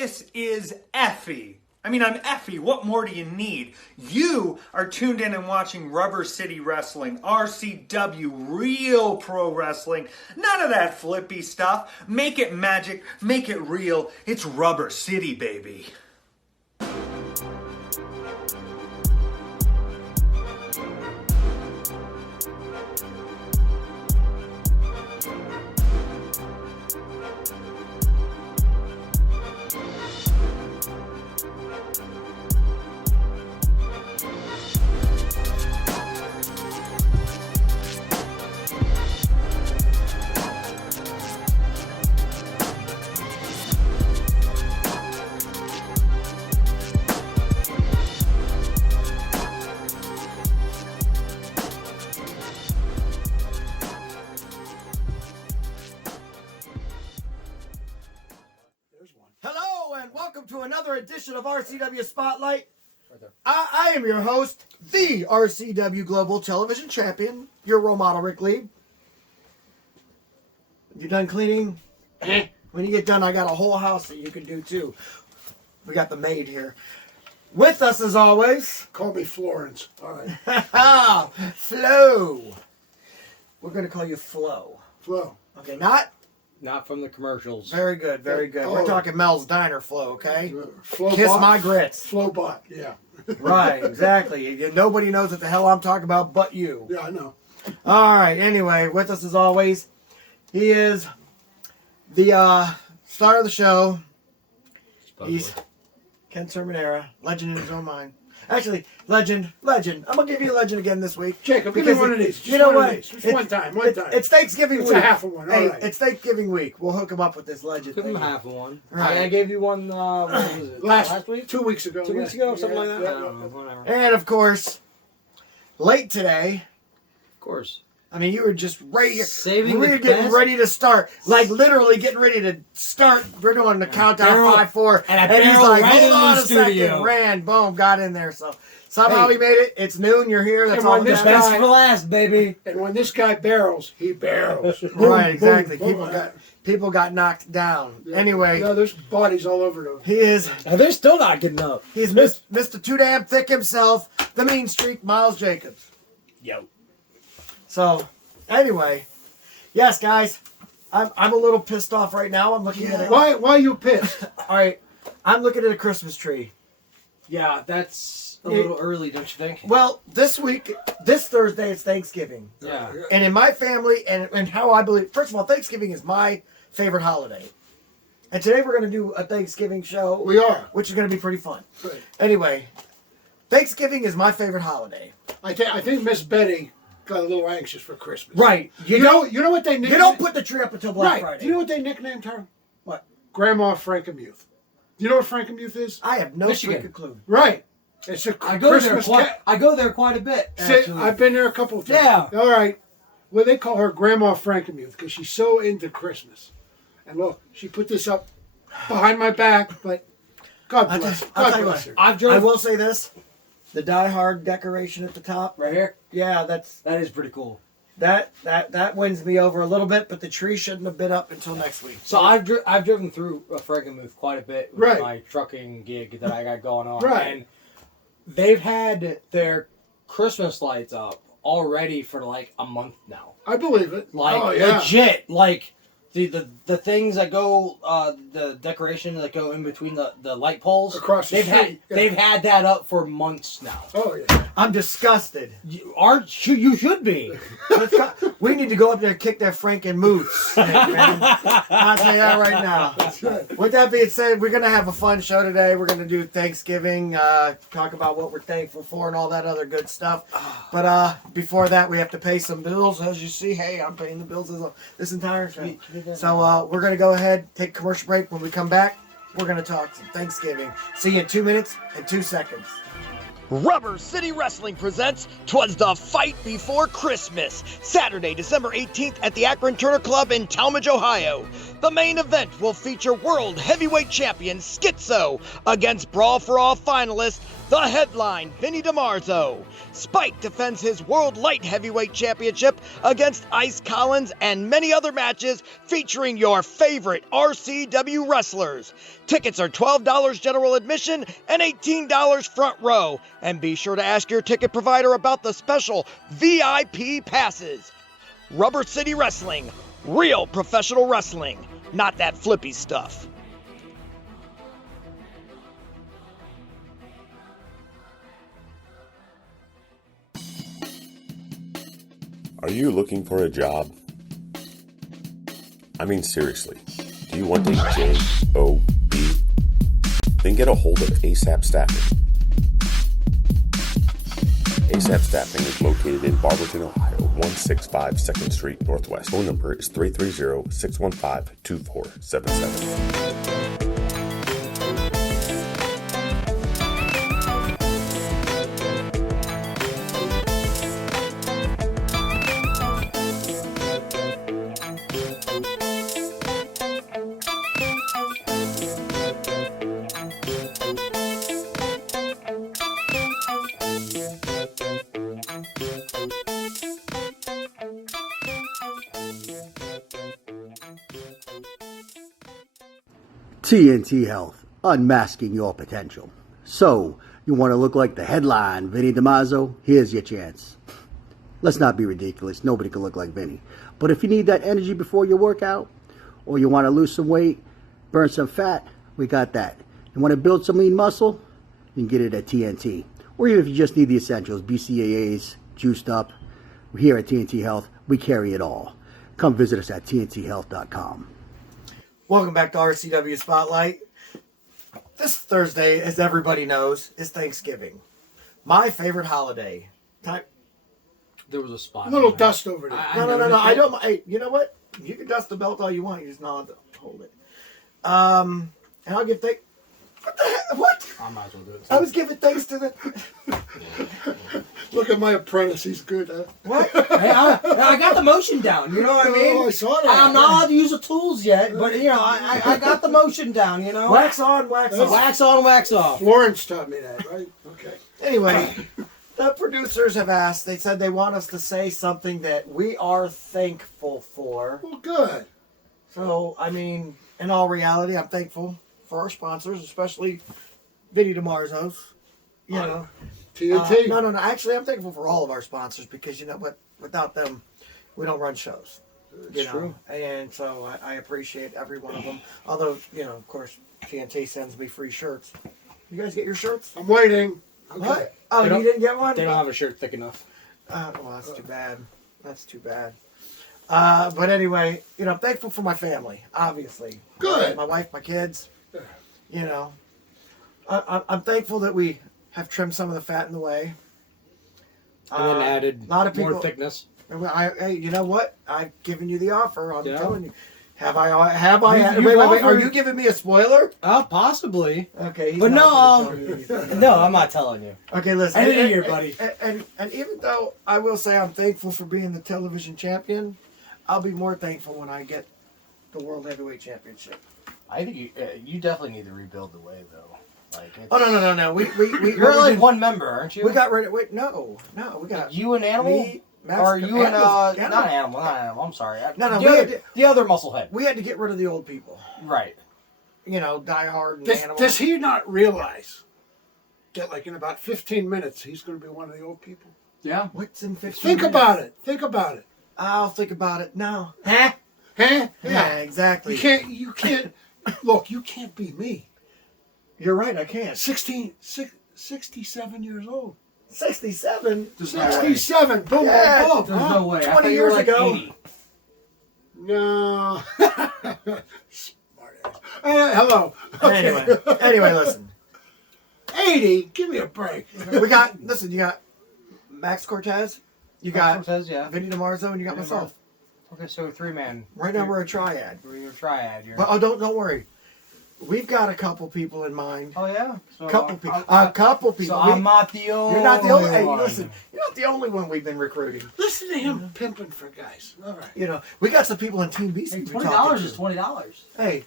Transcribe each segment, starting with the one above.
This is Effie. I'm Effie. What more do you need? You are tuned in and watching Rubber City Wrestling, RCW, real pro wrestling. None of that flippy stuff. Make it magic, make it real. It's Rubber City, baby. To another edition of RCW Spotlight. I am your host, the RCW Global Television Champion, your role model, Ric Lieb. You done cleaning? When you get done, I got a whole house that you can do too. We got the maid here. With us as always. Call me Florence. All right. Flo. We're going to call you Flo. Flo. Okay, Not from the commercials. Very good, very good. Oh. We're talking Mel's Diner, Flo, okay? Flo Kiss bot. my grits. Flowbot, yeah. Right, exactly. Nobody knows what the hell I'm talking about but you. Yeah, I know. All right, anyway, with us as always, he is the star of the show. He's Ken Cerminara, legend in his own mind. Actually, legend. I'm going to give you a legend again this week. Jacob, give me one of these. Just you know one what? of these. Just one time. It's Thanksgiving It's week. a half of one. All Hey, right. it's Thanksgiving week. We'll hook him up with this legend Give him thing. half of one. Right. I gave you one, what was it? Last week? 2 weeks ago. 2 weeks ago, something like that? Yeah, I don't know, whatever. And, of course, late today. Of course. You were just ready. Saving we the were getting best. ready to start. Like, literally getting ready to start. We're doing the countdown, barrel- 5, 4. and a he's barrel like, right hold in on the a second. studio. Ran, boom, got in there. So, somehow Hey. he made it. It's noon. You're here. That's And all when that this matters. Best for last, baby. And when this guy barrels, he barrels. Right, exactly. Boom. People got knocked down. Yeah. Anyway, Yeah, there's bodies all over the... he is. And they're still not getting up. He's Mr. Too Damn Thick himself, the mean streak, Miles Jacobs. Yo. So, anyway, yes, guys, I'm a little pissed off right now. I'm looking at it. Why are you pissed? All right, I'm looking at a Christmas tree. Yeah, that's a little early, don't you think? Well, this Thursday, it's Thanksgiving. Yeah. And in my family, and how I believe, first of all, Thanksgiving is my favorite holiday. And today we're going to do a Thanksgiving show. We are. Which is going to be pretty fun. Right. Anyway, Thanksgiving is my favorite holiday. I think Miss Betty got a little anxious for Christmas. Right. You know what they nicknamed... You don't put the tree up until Black Right. Friday. Do you know what they nicknamed her? What? Grandma Frankenmuth. Do you know what Frankenmuth is? I have no Michigan. freaking clue. Right. It's a I go Christmas there quite a bit, See, actually. I've been there a couple of times. Yeah. All right. Well, they call her Grandma Frankenmuth because she's so into Christmas. And look, she put this up behind my back, but God bless her. I'll God tell you bless what. her. I will say this. The Die Hard decoration at the top. Right here? Yeah, That is pretty cool. that wins me over a little bit, but the tree shouldn't have been up until next week. So I've driven through Frankenmuth quite a bit with Right. my trucking gig that I got going on. Right. And they've had their Christmas lights up already for like a month now. I believe it. Like oh, yeah. legit. Like the things that go the decoration that go in between the light poles Across the they've street, yeah. they've had that up for months now. Oh, yeah. I'm disgusted. You should be. We need to go up there and kick that Frankenmuth. Man. I'll tell you that right now. That's right. With that being said, we're going to have a fun show today. We're going to do Thanksgiving, talk about what we're thankful for and all that other good stuff. But before that, we have to pay some bills. As you see, hey, I'm paying the bills this entire show. So we're going to go ahead, take a commercial break. When we come back, we're going to talk some Thanksgiving. See you in 2 minutes and 2 seconds. Rubber City Wrestling presents 'Twas the Fight Before Christmas, Saturday, December 18th at the Akron Turner Club in Talmadge, Ohio. The main event will feature World Heavyweight Champion Schizo against Brawl for All finalist, the headline, Vinny DiMarzo. Spike defends his World Light Heavyweight Championship against Ice Collins, and many other matches featuring your favorite RCW wrestlers. Tickets are $12 general admission and $18 front row. And be sure to ask your ticket provider about the special VIP passes. Rubber City Wrestling, real professional wrestling, not that flippy stuff. Are you looking for a job? I mean, seriously, do you want a job? Then get a hold of ASAP Staffing. ASAP Staffing is located in Barberton, Ohio, 165 2nd Street Northwest. Phone number is 330-615-2477. TNT Health, unmasking your potential. So, you want to look like the headline, Vinny DiMarzo? Here's your chance. Let's not be ridiculous. Nobody can look like Vinny. But if you need that energy before your workout, or you want to lose some weight, burn some fat, we got that. You want to build some lean muscle? You can get it at TNT. Or even if you just need the essentials, BCAAs, juiced up, here at TNT Health, we carry it all. Come visit us at tnthealth.com. Welcome back to RCW Spotlight. This Thursday, as everybody knows, is Thanksgiving. My favorite holiday. There was a spot. A little dust over there. No. I don't. Hey, you know what? You can dust the belt all you want. You just not to hold it. And I'll give thanks. What the heck? What? I might as well do it. I was giving thanks to the. Look at my apprentice. He's good, huh? What? Hey, I got the motion down. You know what I mean? Oh, I saw that. I'm not allowed to use the tools yet, but you know, I got the motion down. You know, Wax on, wax off. wax on, wax off. Florence taught me that, right? Okay. Anyway, the producers have asked. They said they want us to say something that we are thankful for. Well, good. So, I mean, in all reality, I'm thankful for our sponsors, especially Vinny DiMarzo's. You know. TNT. No. Actually, I'm thankful for all of our sponsors because, you know what? Without them, we don't run shows. That's true. And so I appreciate every one of them. Although, you know, of course, TNT sends me free shirts. You guys get your shirts? I'm waiting. Okay. What? Oh, They you didn't get one? They don't have a shirt thick enough. Well, that's too bad. That's too bad. But anyway, you know, I'm thankful for my family, obviously. Good. My wife, my kids. You know, I'm thankful that we have trimmed some of the fat in the way. And then added a lot of people, more thickness. Hey, you know what? I've given you the offer. I'm Yeah. telling you. Have I? You've Wait. Are offered- you giving me a spoiler? Possibly. Okay. He's But not no, gonna tell me anything. No, I'm not telling you. Okay, listen. I didn't hear, buddy. And even though I will say I'm thankful for being the television champion, I'll be more thankful when I get the World Heavyweight Championship. I think you definitely need to rebuild the way though. Like, Oh no. We you're like one member, aren't you? We got rid of. Wait, no. We got you and Animal. me, Max, Or you and Animal. not Animal. I'm sorry. No, The other musclehead. We had to get rid of the old people. Right. You know, Die Hard and Animal. Does he not realize that, like, in about 15 minutes, he's going to be one of the old people? Yeah. What's in 15 Think minutes? about it. Think about it. I'll think about it now. Huh? Yeah, Yeah. exactly. You can't, look, you can't be me. You're right, I can't. 67 years old. 67? 67. Boom, Yeah, boom, boom. There's huh? no way. 20 I thought you were years like ago. 80. No. Smart ass. Hello. Okay. Anyway, listen. 80? Give me a break. You got Max Cortez, you got Says, yeah. Vinny DiMarzo, and you got Vinny myself. Okay, so 3-man. Right now we're a triad. You're a triad. But don't worry. we've got a couple people in mind. Oh yeah. So, Couple people. A couple people. So I'm not the only. You're not the only. Hey, one. listen. You're not the only one we've been recruiting. Listen to him pimping for guys. All right. You know, we got some people in Team Beast. Hey, we've been talking $20 is to. $20. Hey,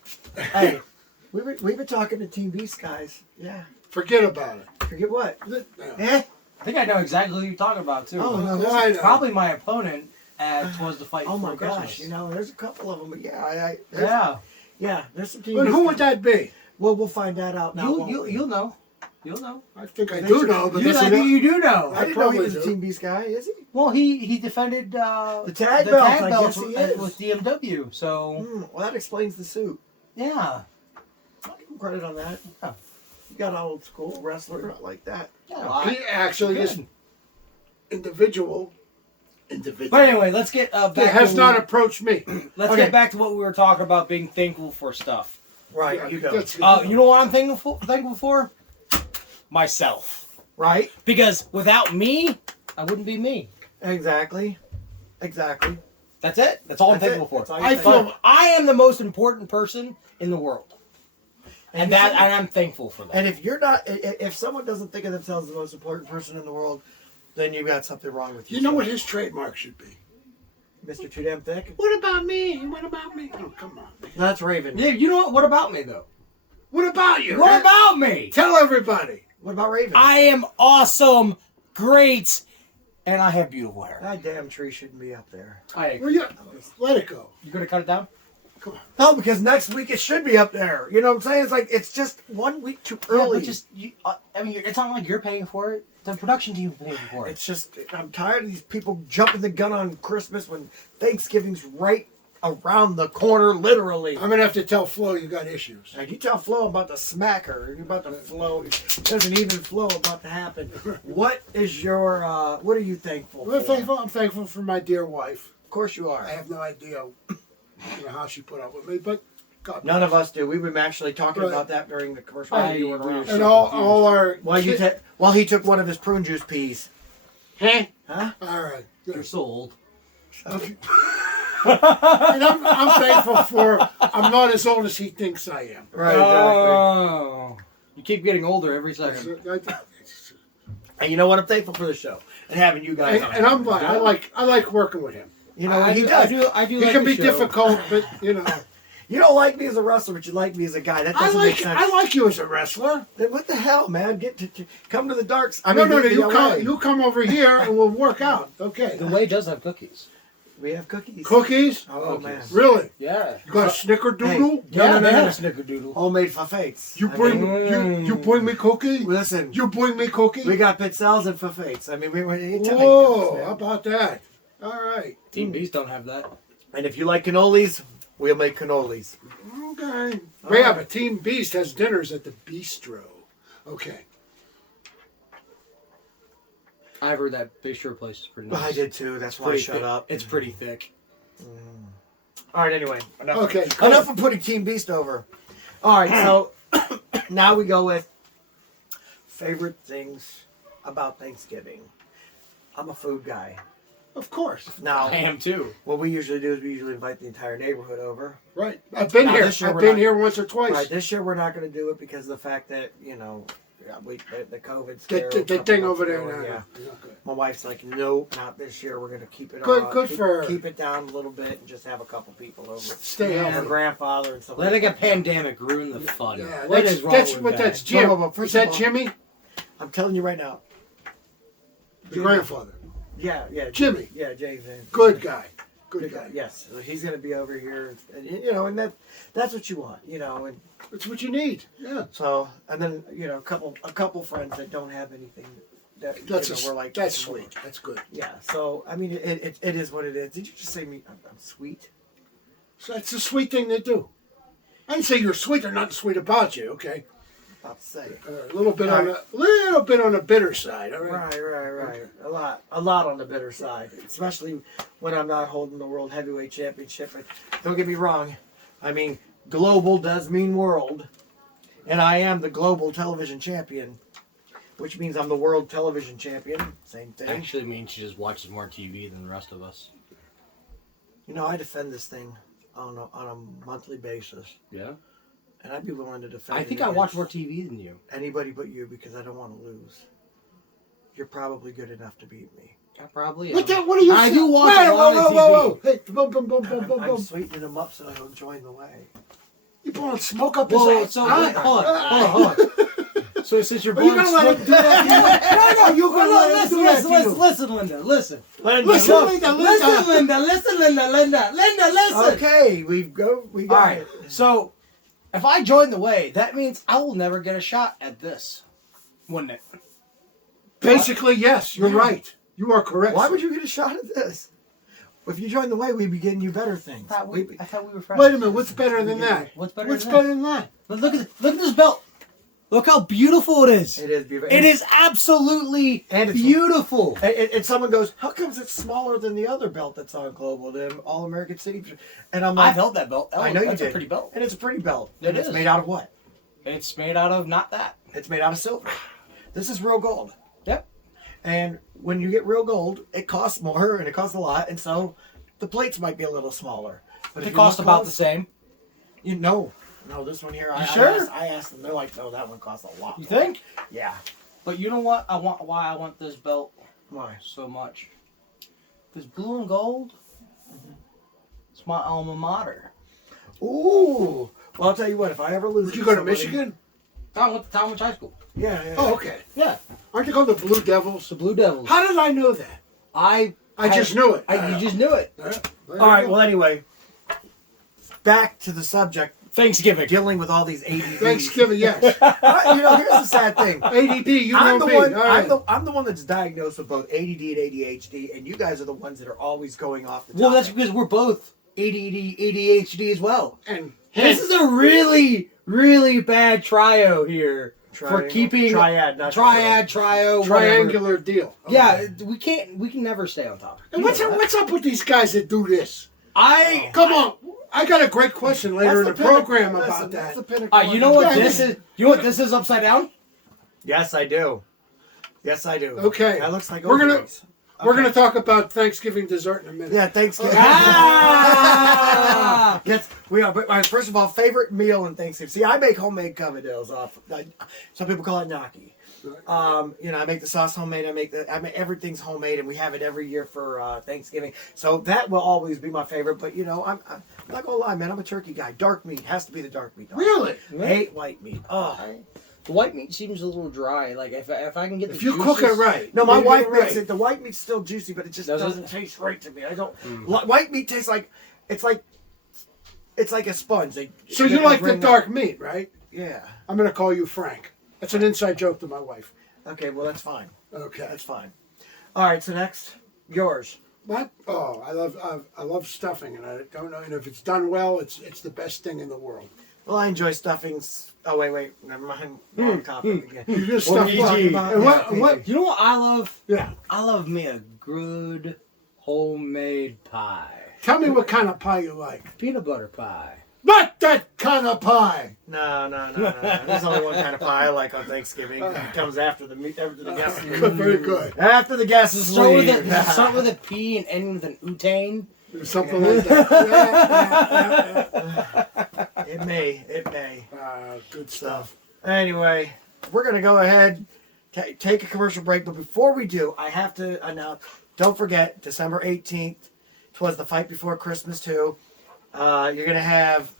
we've been talking to Team Beast guys. Yeah. Forget about it. Forget what? No. Eh? I think I know exactly who you're talking about too. Oh, no, I know. Probably my opponent at Was the Fight Oh for my Christmas. gosh! You know, there's a couple of them, but yeah, Yeah. There's some Team But Beast who guys. would that be? Well, we'll find that out now. won't we? You'll know. You'll know. I think I They do should- know, but you this know- is I think you do know. I didn't know he probably was a do. Team Beast guy. Is he? Well, he defended The tag belts, I guess he is. with DMW. So Well, that explains the suit. yeah. I'll give him credit on that. Yeah. You got an old school wrestler like that. Yeah. He actually is individual. But anyway, let's get back. He has to not approached me. Let's Okay. get back to what we were talking about, being thankful for stuff. Right, Yeah, you go. that's- You know what I'm thankful for? Myself. Right? Because without me, I wouldn't be me. Exactly. That's it. That's all I'm That's thankful it. for. That's all you I think. feel- But I am the most important person in the world, and you see- I'm thankful for that. And if you're not, if someone doesn't think of themselves as the most important person in the world, then you've got something wrong with you. You know what his trademark should be? Mr. Too Damn Thick? What about me? What about me? Oh, come on, man. That's Raven. Yeah, you know what? What about me though? What about you? What about me? Tell everybody. What about Raven? I am awesome, great, and I have beautiful hair. That damn tree shouldn't be up there. I Well, you let it go. You gonna cut it down? Come on. No, because next week it should be up there. You know what I'm saying? It's like, it's just 1 week too early. I mean, it's not like you're paying for it. The production team's paying for it. It's just, I'm tired of these people jumping the gun on Christmas when Thanksgiving's right around the corner, literally. I'm gonna have to tell Flo you got issues. Now, you tell Flo I'm about to smack her. You're about to flow. There's an even flow about to happen. What is your, what are you thankful Well, for? I'm thankful for my dear wife. Of course you are. I have no idea how she put up with me, but God. None of us do. We've been actually talking Right. about that during the commercial. I You weren't agree. around. And all our. While he took one of his prune juice peas. Huh? Huh? All right. You're so old. And I'm thankful for. I'm not as old as he thinks I am. Right, exactly. Oh, you keep getting older every second. And you know what? I'm thankful for the show and having you guys on. And I'm glad. I like working with him. You know, I he do. does. I do. He like can the be show. difficult, but you know. You don't like me as a wrestler, but you like me as a guy. That I doesn't make like sense. I like you as a wrestler. Then what the hell, man? Get to come to the dark side. No, the you come over here and we'll work out. Okay. The way does have cookies. We have cookies. Cookies? Oh man. Really? Yeah. You got a snickerdoodle? No, they have no. a snickerdoodle. Homemade fafetes. You bring you bring me cookie? Listen, You bring me cookie? we got pizzelles and fafetes. I mean, we Italian Whoa, cooks, man. how about that? All right. Team Beast don't have that. And if you like cannolis, we'll make cannolis. Okay. But yeah, but Team Beast has dinners at the Bistro. Okay. I've heard that bistro place is pretty nice. I did too. That's why I Pretty shut thick. up. It's pretty thick. All right. Anyway, enough. Okay. Enough of putting Team Beast over. All right. So now we go with favorite things about Thanksgiving. I'm a food guy. Of course. Now, I am too. what we usually do is we usually invite the entire neighborhood over. Right. I've been Now, here. this year I've we're been not- here once or twice. Right. This year we're not going to do it because of the fact that the COVID scare. The a couple thing months over there ago, now. Yeah. Okay. My wife's like, nope, not this year. We're going to keep it Good- on. good for her. Keep it down a little bit and just have a couple people over. Stay Her healthy. grandfather and stuff. Letting a like that. pandemic ruin the fun. Yeah, What that's is wrong that's with what that? that's Jim. Well, first Is that of all- Jimmy? I'm telling you right now. The grandfather. Yeah. Jimmy. Yeah, James. Good guy. Good guy. Yes, so he's going to be over here, and and that's what you want, and That's what you need. Yeah. so, and then a couple friends that don't have anything that we're like, That's sweet. That's good. Yeah, so I mean, it is what it is. Did you just say me? I'm sweet. So that's a sweet thing to do. I didn't say you're sweet. There's nothing sweet about you. Okay. About to say. A little bit on the bitter side. All right. Right. A lot on the bitter side, especially when I'm not holding the World Heavyweight Championship. But don't get me wrong. I mean, global does mean world, and I am the global television champion, which means I'm the world television champion. Same thing. Actually means she just watches more TV than the rest of us. I defend this thing on a monthly basis, Yeah. And I'd be willing to defend. I think it I watch against more TV than you. anybody but you because I don't want to lose. You're probably good enough to beat me. I probably What, am. what are you I saying? do watch Wait, a lot of TV. whoa. Hey, boom, boom, boom, boom, boom, I'm boom. sweetening him up so he'll join the way. You blowing smoke up his Whoa, ass? so wait, hold on. So since you're Are you blowing gonna let him do that to you? No, you're gonna let him do that to you. listen, Linda, listen. Listen, Linda, Listen, Linda, listen. Okay, we All got right, it. so if I join the way, that means I will never get a shot at this, wouldn't it? Basically, yes, you're right. You are correct. Why would you get a shot at this? If you join the way, we'd be getting you better things. I thought we were friends. Wait a minute, what's better than that? What's better What's than better than that? But look at this belt. Look how beautiful it is. It is beautiful. It is absolutely And it's- beautiful. And someone goes, how comes it's smaller than the other belt that's on Global, the All-American City? And I'm like, I've held that belt. I know you That's did. a pretty belt. And it's a pretty belt. It And it's is. made out of what? It's made out of not that. It's made out of silver. This is real gold. Yep. And when you get real gold, it costs more and it costs a lot. And so the plates might be a little smaller. But It if you costs look about close- the same. You know. No, this one here. You sure? I asked them. They're like, no, that one costs a lot. You think? Yeah. But you know what? Why I want this belt Why? so much. Because blue and gold, it's my alma mater. Ooh. Well, I'll tell you what. If I ever lose, Did you go to somebody- Michigan? I went to Talmadge High School. Yeah. Oh, okay. Yeah, Aren't they called the Blue Devils? the Blue Devils. How did I know that? I just knew it. You just knew it. All right. Well, anyway, back to the subject. Thanksgiving. Dealing with all these ADD. Thanksgiving, yes. You know, here's the sad thing. ADD, you I'm know the me. one. All right. I'm the one that's diagnosed with both ADD and ADHD, and you guys are the ones that are always going off the. Well, that's topic. because we're both ADD, ADHD as well. And This is a really, really bad trio here for Triangle. keeping Triad, not trio, whatever. triangular deal. Okay. Yeah, we can never stay on top. And what's up with these guys that do this? Come on. I got a great question later in the program about that. You know what Yeah, this is? You know what this is upside down? Yes, I do. Yes, I do. Okay. That looks like We're gonna- ovaries. We're going to talk about Thanksgiving dessert in a minute. Yeah, Thanksgiving. Ah! Yes, we are. But first of all, favorite meal in Thanksgiving. See, I make homemade covadilles off. Some people call it gnocchi. You know, I make the sauce homemade. I make everything's homemade, and we have it every year for Thanksgiving. So that will always be my favorite. But you know, I'm not gonna lie, man. I'm a turkey guy. Dark meat has to be the dark meat. Really? I hate white meat. Oh. The white meat seems a little dry. Like if I can get the If you cook it juices- right. No, my you wife do it makes right. it. The white meat's still juicy, but it just Does it? doesn't taste right to me. I don't. White meat tastes like it's like a sponge. So you like the dark meat, right? Yeah. I'm going to call you Frank. That's an inside joke to my wife. Okay. Well, that's fine. Okay. That's fine. All right. So next, yours. What? Oh, I love stuffing, and I don't know. And if it's done well, it's the best thing in the world. Well, I enjoy stuffings. Oh wait, never mind. Wrong topic again. You just Well, stuff PG. what? And what? Yeah, What? PG. You know what I love? Yeah. I love me a good homemade pie. Tell me what kind of pie you like. Peanut butter pie. Not that kind of pie. No. There's only one kind of pie I like on Thanksgiving. It comes after the meat, after the guests. Good, very good. After the guests Start with leave. start with a P and end with an utane. Something like that. It may. Good stuff. Anyway, we're going to go ahead, take a commercial break. But before we do, I have to announce, don't forget, December 18th, twas the fight before Christmas, too. You're going to have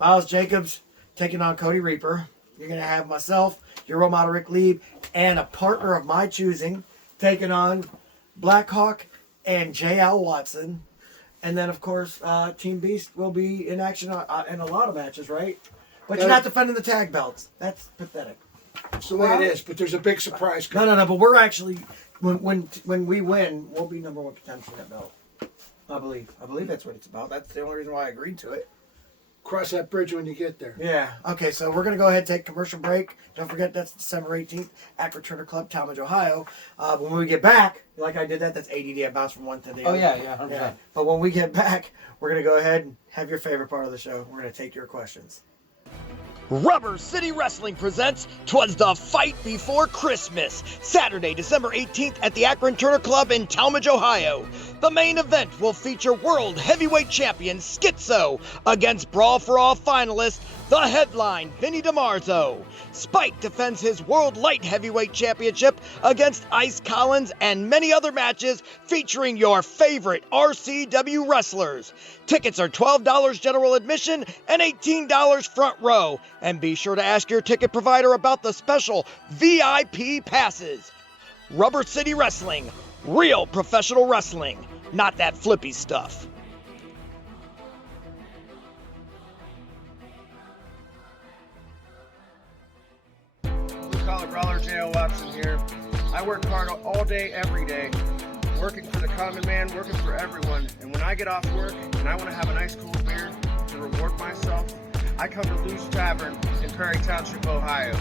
Miles Jacobs taking on Cody Reaper. You're going to have myself, your role model, Ric Lieb, and a partner of my choosing taking on Blackhawk and J.L. Watson. And then, of course, Team Beast will be in action in a lot of matches, right? But you're not defending the tag belts. That's pathetic. That's the way it is, but there's a big surprise coming. No. But we're actually, when we win, we'll be number one contender for that belt. I believe that's what it's about. That's the only reason why I agreed to it. Cross that bridge when you get there. Yeah. Okay, so we're going to go ahead and take a commercial break. Don't forget, that's December 18th at Returner Club, Talmadge, Ohio. When we get back, like I did that's ADD. I bounced from one to the Oh other. yeah, 100%. But when we get back, we're going to go ahead and have your favorite part of the show. We're going to take your questions. Rubber City Wrestling presents 'Twas the Fight Before Christmas, Saturday, December 18th at the Akron Turner Club in Talmadge, Ohio. The main event will feature World Heavyweight Champion Schizo against Brawl for All finalist, the headline, Vinny DiMarzo. Spike defends his World Light Heavyweight Championship against Ice Collins, and many other matches featuring your favorite RCW wrestlers. Tickets are $12 general admission and $18 front row. And be sure to ask your ticket provider about the special VIP passes. Rubber City Wrestling. Real professional wrestling, not that flippy stuff. Blue Collar Brawler J.O. Watson here. I work hard all day, every day, working for the common man, working for everyone. And when I get off work and I want to have a nice cool beer to reward myself, I come to Lou's Tavern in Prairie Township, Ohio.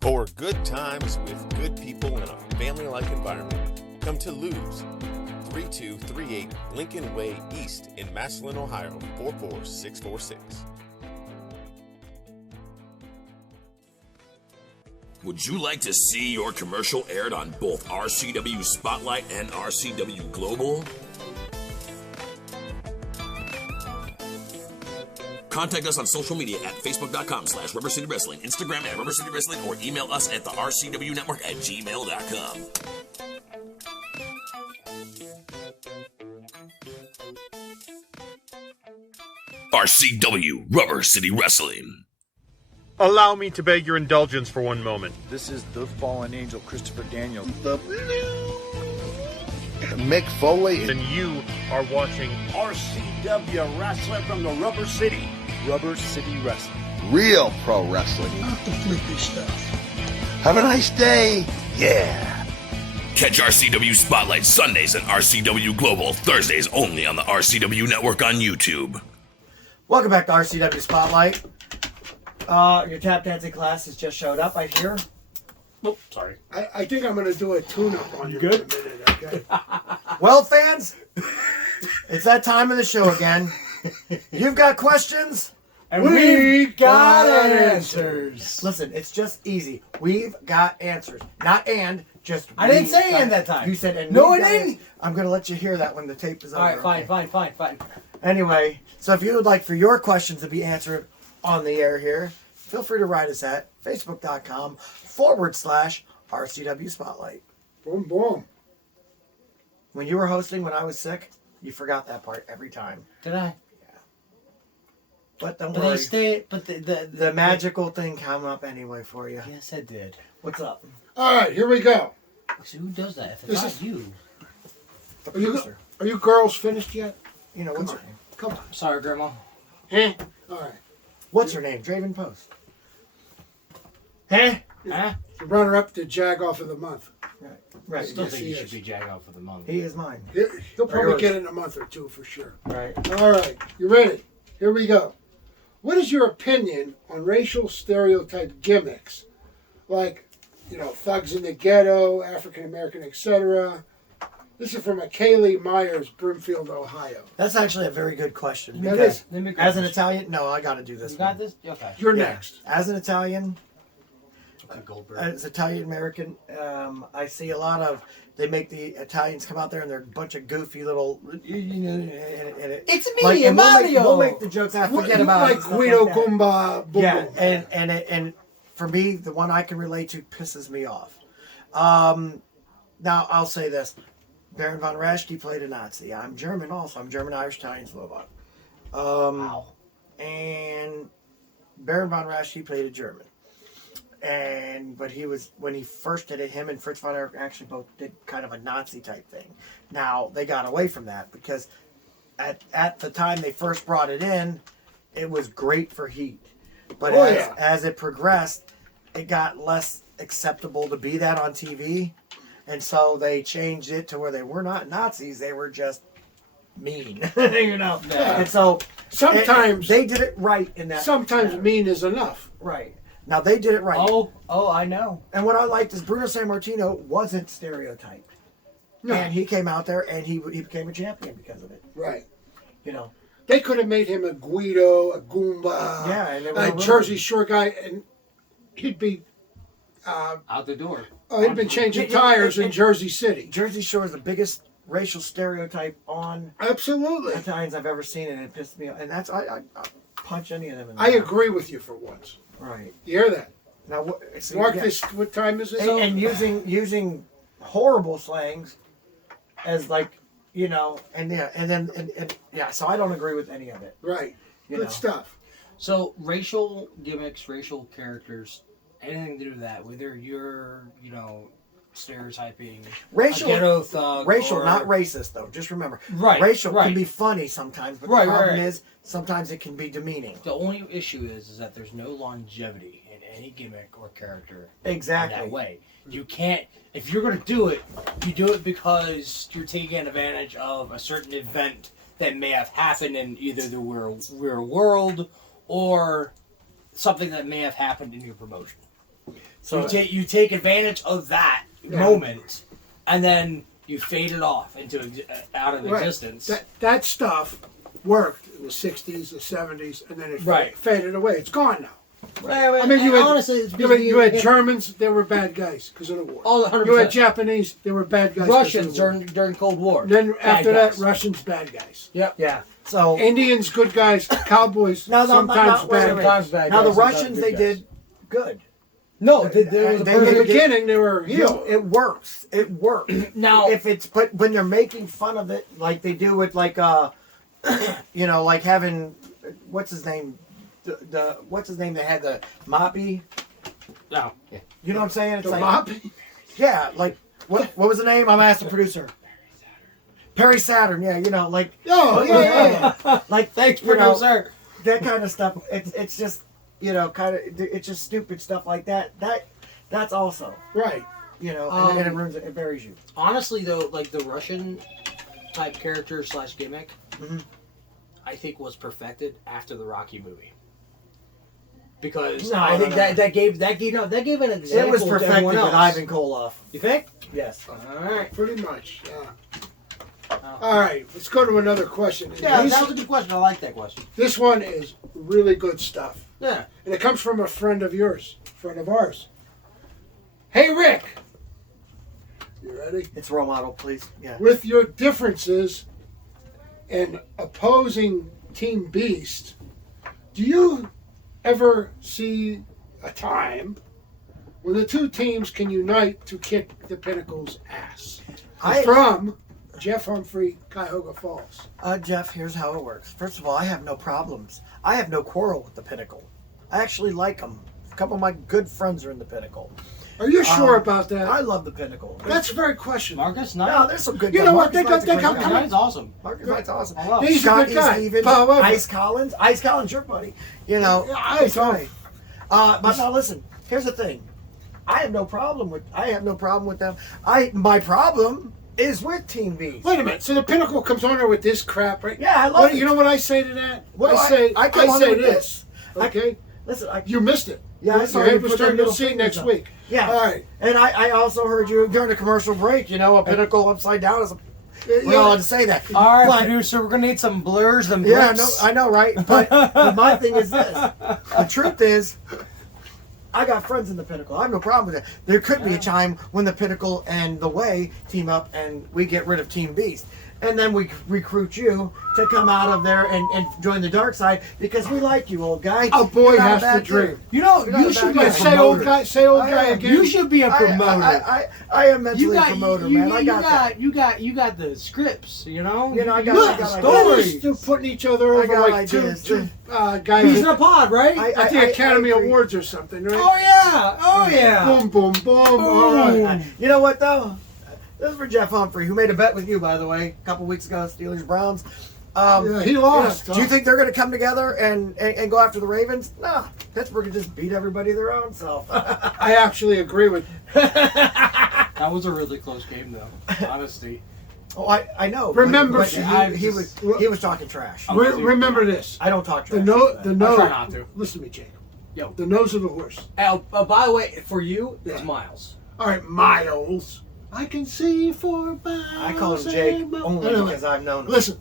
For good times with good people in a family-like environment, come to Lou's, 3238 Lincoln Way East in Massillon, Ohio, 44646. Would you like to see your commercial aired on both RCW Spotlight and RCW Global? Contact us on social media at facebook.com/Rubber City Wrestling, Instagram at Rubber City Wrestling, or email us at the RCW Network at gmail.com. RCW Rubber City Wrestling. Allow me to beg your indulgence for one moment. This is the fallen angel, Christopher Daniels. The Mick Foley. And you are watching RCW Wrestling from the Rubber City. Rubber City Wrestling. Real pro wrestling. Not the flippy stuff. Have a nice day. Yeah. Catch RCW Spotlight Sundays and RCW Global Thursdays only on the RCW Network on YouTube. Welcome back to RCW Spotlight. Your tap dancing class has just showed up, I hear. Oh, sorry. I think I'm going to do a tune-up on you good? in a minute, okay? Well, fans, it's that time of the show again. You've got questions? And we've got answers. Listen, it's just easy. We've got answers. Not and, just I didn't say got- and that time. You said and. No, we've I got didn't. answers. I'm going to let you hear that when the tape is over. All right, okay? fine. Anyway, so if you would like for your questions to be answered on the air here, feel free to write us at facebook.com/RCW Spotlight. Boom, boom. When you were hosting when I was sick, you forgot that part every time. Did I? But don't But worry. they stayed. But The magical thing came up anyway for you. Yes, I did. What's up? All right, here we go. So who does that? If it's This not is- you. The Are you, producer. are you girls finished yet? You know, what's her name? Come on. Sorry, Grandma. All right. What's her name? Draven Post. Huh? The runner-up to Jag Off of the Month. Right. I still Yes, think he you is. should be Jag Off for the month. He is mine. He'll probably yours. get it in a month or two for sure. Right. All right, you ready? Here we go. What is your opinion on racial stereotype gimmicks? Like, thugs in the ghetto, African American, etc. This is from a Kaylee Myers, Brimfield, Ohio. That's actually a very good question. That because is. As an Italian, no, I got to do this. You got one. this? Okay. You're Yeah. next. As an Italian, Goldberg. as Italian American, I see a lot of. They make the Italians come out there and they're a bunch of goofy little. It's me, and Mario. We'll make the jokes. I forget You about like it, stuff Guido like that. Gumba. Boom, Yeah, boom. and for me, the one I can relate to pisses me off. Now I'll say this: Baron von Raschke played a Nazi. I'm German, also. I'm German, Irish, Italian, Slovak. Wow. And Baron von Raschke played a German. But he was, when he first did it, him and Fritz von Erich actually both did kind of a Nazi type thing. Now they got away from that because at the time they first brought it in, it was great for heat. But as it progressed, it got less acceptable to be that on TV. And so they changed it to where they were not Nazis, they were just mean. And so Sometimes they did it right in that. Sometimes mean is enough. Right. Now they did it right. Oh, I know. And what I liked is Bruno Sammartino wasn't stereotyped. No. And he came out there and he became a champion because of it. Right. They could have made him a Guido, a Goomba, Yeah, and they were a really- Jersey Shore guy, and he'd be out the door. he'd been changing tires in Jersey City. Jersey Shore is the biggest racial stereotype on Absolutely. at times I've ever seen, and it pissed me off. And that's I punch any of them in the I mouth. agree with you for once. Right. You hear that? Now, Mark, this. What time is it? And using horrible slangs as like, you know, and yeah, so I don't agree with any of it. Right. You Good know. stuff. So racial gimmicks, racial characters, anything to do with that, whether you're, you know, stereotyping Racial, a ghetto thug, racial, or, not racist though. Just remember, Right, racial right. can be funny sometimes, but Right, the problem right. is sometimes it can be demeaning. The only issue is that there's no longevity in any gimmick or character. Exactly. In that way, you can't. If you're going to do it, you do it because you're taking advantage of a certain event that may have happened in either the real world or something that may have happened in your promotion. So you take advantage of that moment, and then you fade it off into out of existence. That stuff worked in the 60s, the 70s, and then it Right. faded away. It's gone now. Right, I mean, you had, honestly, it's you had Germans, they were bad guys because of the war. Oh, 100%. You had Japanese, they were bad guys. Russians during Cold War. And then Bad after guys. that, Russians, bad guys. Yep. Yeah. So Indians, good guys. Cowboys, sometimes bad guys. Now the Russians, they did good. No, there was in the beginning they were healed. It works. It works. Now, but when they're making fun of it, like they do with like you know, like having what's his name, what's his name that had the moppy. No. Yeah. You know what I'm saying? It's The like moppy? Yeah, like what was the name? I'm asking the producer. Perry Saturn. Yeah, you know, like yeah. Like thanks, you know, producer. that kind of stuff. It's just, you know, kind of, it's just stupid stuff like that. That's also right. You know, and it ruins it. It buries you. Honestly, though, like the Russian type character / gimmick, I think was perfected after the Rocky movie. Because I think that gave an example. It was to perfected everyone with else. Ivan Koloff. You think? Yes. All right. Pretty much. Yeah. All right. Let's go to another question. Yeah, that was a good question. I like that question. This one is really good stuff. Yeah. And it comes from a friend of yours, friend of ours. Hey, Rick. You ready? It's role model, please. Yeah. With your differences in opposing Team Beast, do you ever see a time when the two teams can unite to kick the Pinnacle's ass? From Jeff Humphrey, Cuyahoga Falls. Jeff, here's how it works. First of all, I have no problems. I have no quarrel with the Pinnacle. I actually like them. A couple of my good friends are in the Pinnacle. Are you sure about that? I love the Pinnacle. That's very questionable. Marcus Knight? No, there's some good You guys. know what? Marcus They Knight's a got great guy. Knight's awesome. Marcus Knight's awesome. I love him. He's a good guy. Stevens, However, Ice Collins, your buddy. You know, Yeah, Ice Collins. But now listen. Here's the thing. I have no problem with them. My problem is with Team Beast. Wait a minute. So the Pinnacle comes on there with this crap, right? Yeah, I love it. You know what I say to that? What do I come on there say with this. Okay. Listen, You missed it. Yeah, I saw you put that You'll middle see it finger next up. week. Yeah. All right. And I also heard you during the commercial break. You know, a Pinnacle upside down is. We're not allowed to say that. All right, But- producer, we're gonna need some blurs and Yeah, blips. I know, right? But my thing is this: the truth is, I got friends in the Pinnacle. I have no problem with it. There could be a time when the Pinnacle and the Way team up, and we get rid of Team Beast, and then we recruit you to come out of there and join the dark side because we like you, old guy. A boy You're not has a bad to dream. dude. You know, You're not you a should bad be a guy. Say old promoter. guy. Say old guy again. You should be a promoter. I am mentally a promoter, man. I got that. You got the scripts, you know. You know, I got Look, ideas. stories. They're putting each other over got like two ideas. guys. He's in a pod, right? At the Academy I agree. Awards or something, right? Oh yeah, oh yeah. Boom, boom, boom. All right. You know what though? This is for Jeff Humphrey, who made a bet with you, by the way, a couple weeks ago, Steelers Browns. Yeah, he lost. Do you think they're going to come together and go after the Ravens? No, Pittsburgh can just beat everybody their own self. I actually agree with That was a really close game, though. Honesty. Oh, I know. Remember, but he was talking trash. Remember this. I don't talk trash. The nose. I try not to. Listen to me, Jacob. Yo. The nose of the horse. Oh, by the way, for you, it's Miles. All right, Miles. I can see 4 miles. I call him Jake only Anyway, because I've known him. Listen,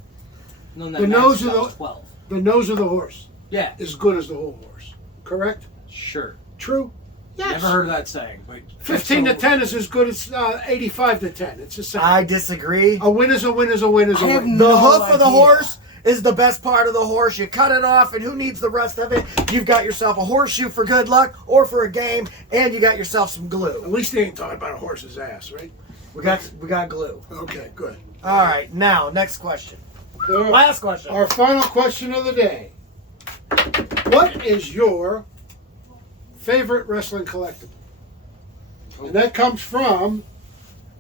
No, the nose of that was the 12. the nose of the horse Yeah. is good as the whole horse. Correct? Sure. True. Yes. Never heard of that saying. But 15 to 10 is as good as 85 to 10. It's the same. I disagree. A win is a win is a win is a win. The hoof of the horse is the best part of the horse. You cut it off, and who needs the rest of it? You've got yourself a horseshoe for good luck or for a game, and you got yourself some glue. At least they ain't talking about a horse's ass, right? We got glue. Okay, good. All right, now next question. Last question. Our final question of the day. What is your favorite wrestling collectible? And that comes from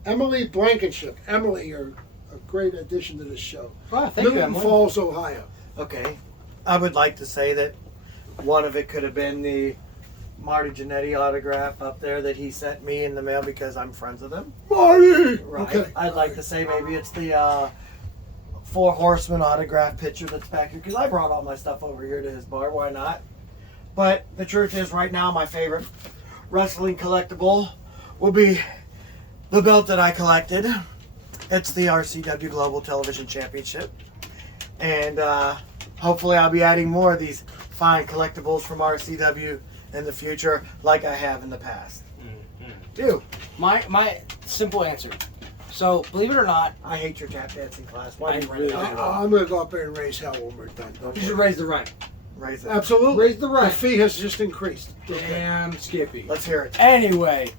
Emily Blankenship. Emily, you're a great addition to this show. Wow, thank you, Newton Emily. Falls, Ohio. Okay, I would like to say that one of it could have been the Marty Jannetty autograph up there that he sent me in the mail because I'm friends with him. Marty! Right. Okay. I'd like to say maybe it's the Four Horsemen autograph picture that's back here because I brought all my stuff over here to his bar. Why not? But the truth is, right now, my favorite wrestling collectible will be the belt that I collected. It's the RCW Global Television Championship. And hopefully I'll be adding more of these fine collectibles from RCW in the future like I have in the past. Do. My simple answer. So, believe it or not, I hate your tap dancing class. Why do you really run it do. out? I'm going to go up there and raise hell when we're done. you should raise the rent. Raise it. Absolutely. Raise the rent. The fee has just increased. Damn, Skippy. Let's hear it. Anyway,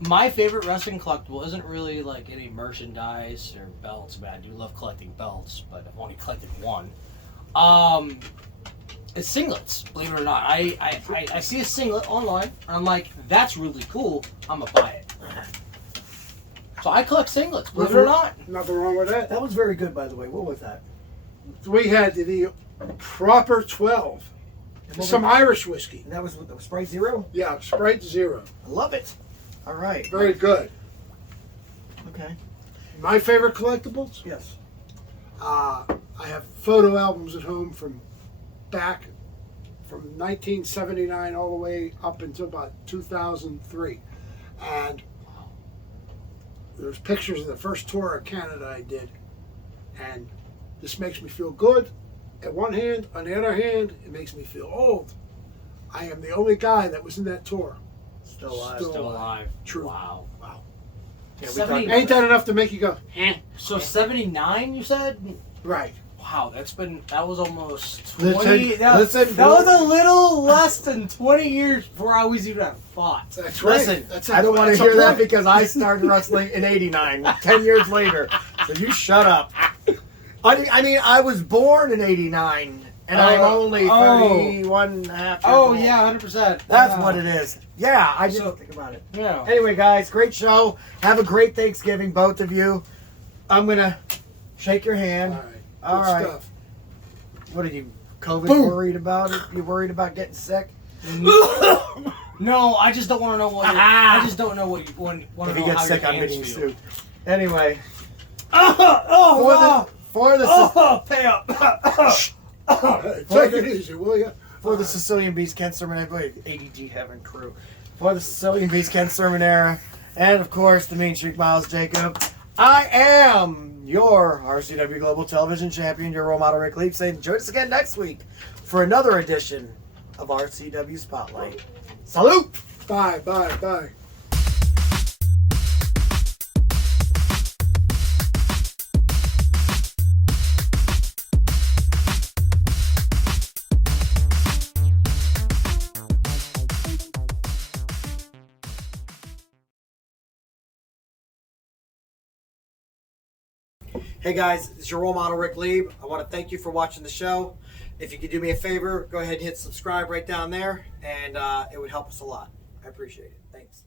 my favorite wrestling collectible isn't really like any merchandise or belts. I mean, I do love collecting belts, but I've only collected one. It's singlets, believe it or not. I see a singlet online, and I'm like, that's really cool. I'm gonna buy it. So I collect singlets, believe it or not. Nothing wrong with that. That was very good, by the way. What was that? We had the Proper 12. Some Irish whiskey. And that was with the Sprite Zero? Yeah, Sprite Zero. I love it. All right. Very good. Okay. My favorite collectibles? Yes. I have photo albums at home from 1979 all the way up until about 2003. And there's pictures of the first tour of Canada I did. And this makes me feel good at one hand. On the other hand, it makes me feel old. I am the only guy that was in that tour. Still alive. Still alive. True. Wow. Yeah, we 70 Ain't that enough to make you go, eh? So 79, you said? Right. Wow, that was almost Listen, 20. That was a little less than 20 years before I was even had thoughts. That's right. Listen, That's I don't want to that's a hear that point. because I started wrestling in 89, 10 years later. So you shut up. I mean, I was born in 89, and I'm only 31 and a half years old. Yeah, 100%. That's what it is. Yeah, I didn't think about it. Yeah. Anyway, guys, great show. Have a great Thanksgiving, both of you. I'm going to shake your hand. All right. Good stuff. What are you, COVID worried about it? You worried about getting sick? No, I just don't want to know what. I just don't know what you want. If he gets sick, I'm getting feel. sued. Anyway. Pay up. Take it easy, will you? For the Sicilian Beast, Ken Cerminara, ADG Heaven crew. For the Sicilian Beast, Ken Cerminara, and of course the Mean Streak Miles Jacob, I am your RCW Global Television Champion, your role model Ric Lieb, saying join us again next week for another edition of RCW Spotlight. Salute! Bye, bye, bye. Hey guys, it's your role model Ric Lieb. I want to thank you for watching the show. If you could do me a favor, go ahead and hit subscribe right down there, and it would help us a lot. I appreciate it. Thanks.